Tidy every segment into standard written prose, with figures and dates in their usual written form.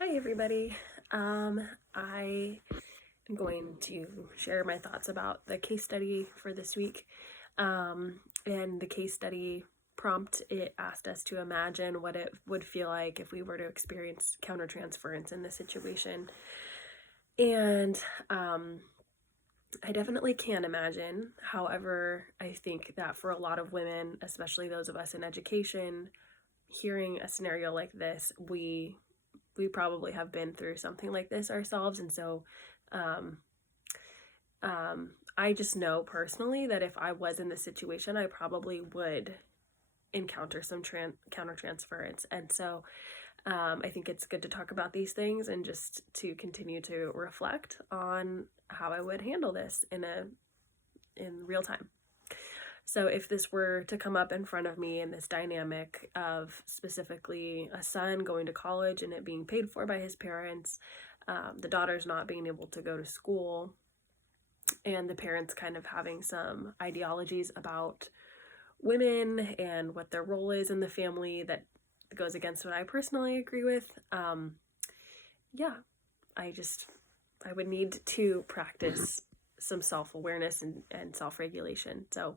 Hi, everybody. I am going to share my thoughts about the case study for this week. And the case study prompt, it asked us to imagine what it would feel like if we were to experience countertransference in this situation. And I definitely can imagine. However, I think that for a lot of women, especially those of us in education, hearing a scenario like this, we probably have been through something like this ourselves. And so um, I just know personally that if I was in this situation, I probably would encounter some countertransference. And so I think it's good to talk about these things and just to continue to reflect on how I would handle this in real time. So if this were to come up in front of me in this dynamic of specifically a son going to college and it being paid for by his parents, the daughter's not being able to go to school, and the parents kind of having some ideologies about women and what their role is in the family that goes against what I personally agree with. Yeah, I would need to practice some self-awareness and self-regulation. So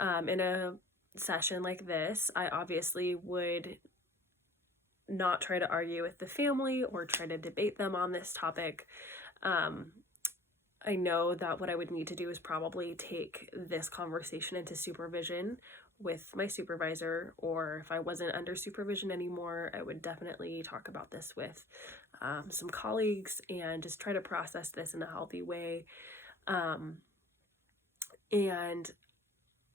in a session like this, I obviously would not try to argue with the family or try to debate them on this topic. I know that what I would need to do is probably take this conversation into supervision with my supervisor, or if I wasn't under supervision anymore, I would definitely talk about this with some colleagues and just try to process this in a healthy way. And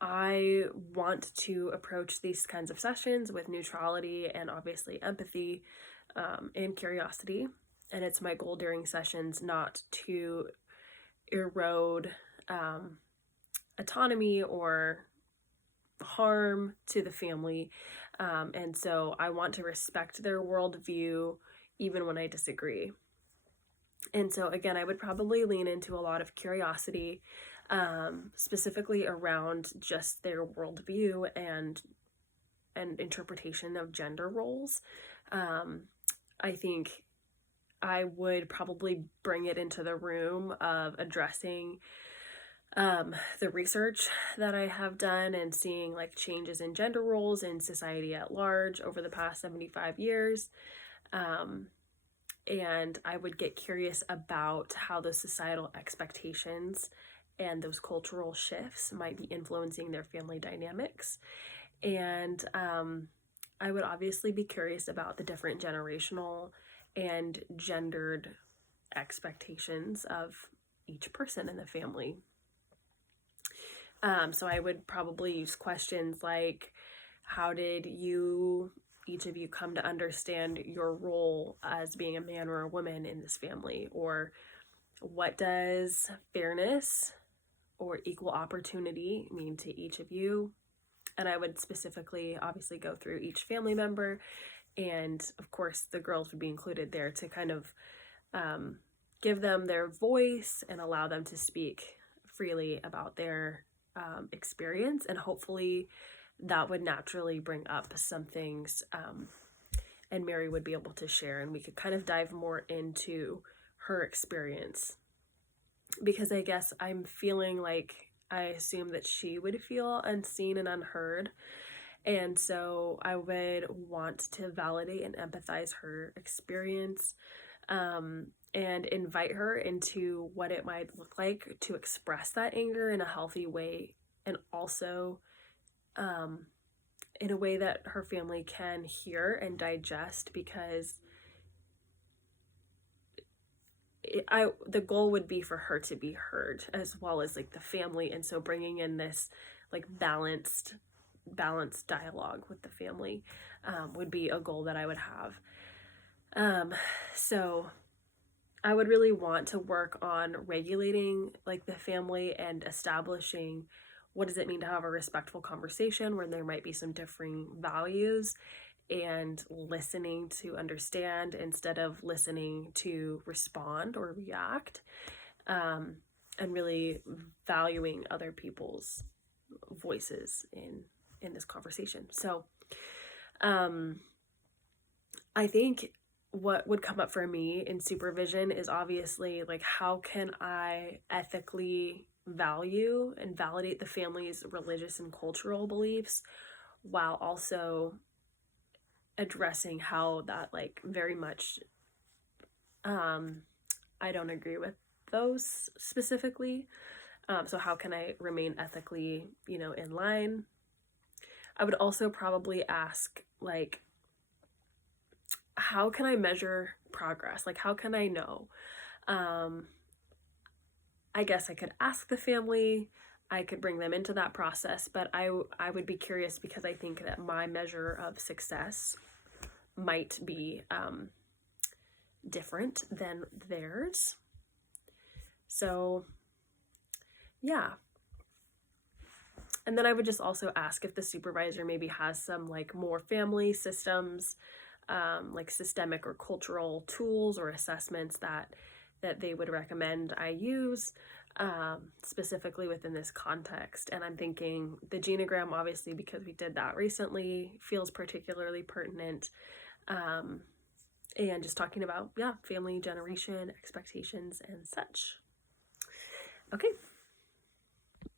I want to approach these kinds of sessions with neutrality and obviously empathy and curiosity. And it's my goal during sessions not to erode autonomy or harm to the family. And so I want to respect their worldview even when I disagree. And so, again, I would probably lean into a lot of curiosity, specifically around just their worldview and interpretation of gender roles. I think I would probably bring it into the room of addressing the research that I have done and seeing like changes in gender roles in society at large over the past 75 years. And I would get curious about how those societal expectations and those cultural shifts might be influencing their family dynamics. And I would obviously be curious about the different generational and gendered expectations of each person in the family. So I would probably use questions like, how did each of you come to understand your role as being a man or a woman in this family? Or what does fairness or equal opportunity mean to each of you? And I would specifically obviously go through each family member, and of course the girls would be included there to kind of give them their voice and allow them to speak freely about their experience, and hopefully that would naturally bring up some things, and Mary would be able to share, and we could kind of dive more into her experience, because I guess I'm feeling like I assume that she would feel unseen and unheard. And so I would want to validate and empathize her experience, and invite her into what it might look like to express that anger in a healthy way, and also in a way that her family can hear and digest, because the goal would be for her to be heard as well as like the family. And so bringing in this like balanced dialogue with the family would be a goal that I would have. So I would really want to work on regulating like the family and establishing what does it mean to have a respectful conversation where there might be some differing values, and listening to understand instead of listening to respond or react, and really valuing other people's voices in this conversation. So I think what would come up for me in supervision is obviously like, how can I ethically value and validate the family's religious and cultural beliefs while also addressing how that like very much I don't agree with those specifically. So how can I remain ethically, in line? I would also probably ask, like, how can I measure progress? Like, how can I know? I guess I could ask the family, I could bring them into that process, but I would be curious because I think that my measure of success might be different than theirs. So, yeah. And then I would just also ask if the supervisor maybe has some like more family systems, like systemic or cultural tools or assessments that they would recommend I use, specifically within this context. And I'm thinking the genogram, obviously, because we did that recently, feels particularly pertinent. And just talking about, family generation, expectations, and such. Okay,